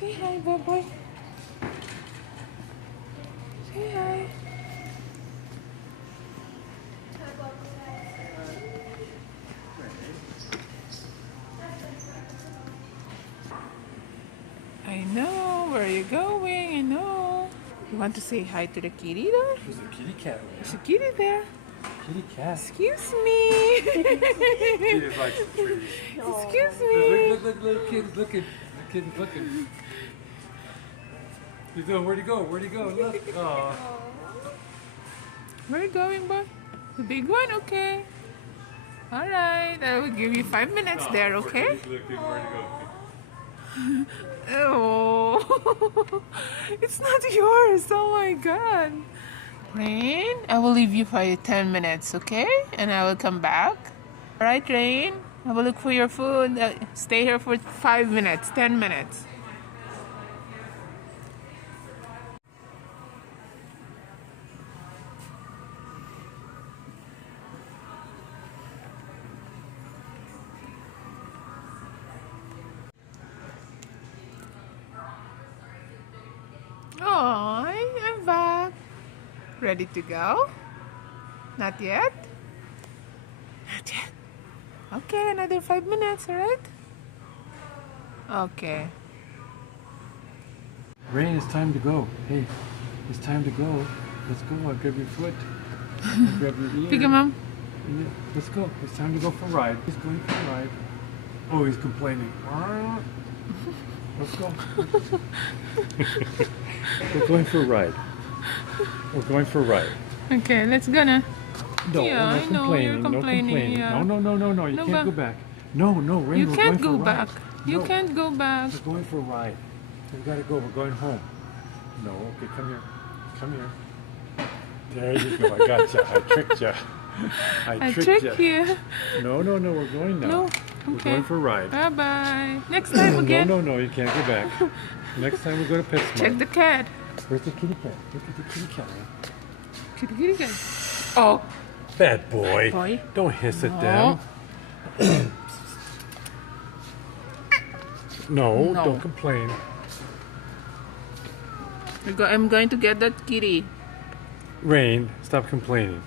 Say hi, boy. Say hi. I know. Where are you going? I know. You want to say hi to the kitty there? There's a kitty cat. There's a kitty there. Kitty cat. Excuse me. Kitty likes the trees. Excuse me. Look, little kid's looking. The kid's looking. He's doing, where'd he go? Where'd he go? Look. Aww. Where are you going, boy? The big one? Okay. Alright, I will give you 5 minutes there, okay? He's looking, where'd he go? Oh, it's not yours. Oh my god. Rain, I will leave you for 10 minutes, okay? And I will come back. Alright, Rain, I will look for your food. Stay here for 5 minutes, 10 minutes. Oh, I'm back. Ready to go? Not yet? Not yet. Okay, another 5 minutes, alright? Okay. Rain, it's time to go. Hey, it's time to go. Let's go. I'll grab your foot. I'll grab your ear. Pick him up. Yeah, let's go. It's time to go for a ride. He's going for a ride. Oh, he's complaining. Let's go. We're going for a ride. We're going for a ride. Okay, let's go now. No, Yeah, we're I not know, complaining. you're No complaining, complaining. yeah. No. You No, can't but- go back. No, Rain, You we're can't going go for a ride. back. You No, can't go back. We're going for a ride. We gotta go. We're going home. No, okay, come here. Come here. There you go. I got you. I tricked you. I tricked trick you. No, we're going now. No, We're okay. going for a ride. Bye-bye. Next time again. No, you can't go back. Next time we go to Petsmart. Check the cat. Where's the kitty cat? Look at the kitty cat. Kitty cat. Oh, Bad boy. Boy. Don't hiss at No. them. No, No. don't complain. I'm going to get that kitty. Rain, stop complaining.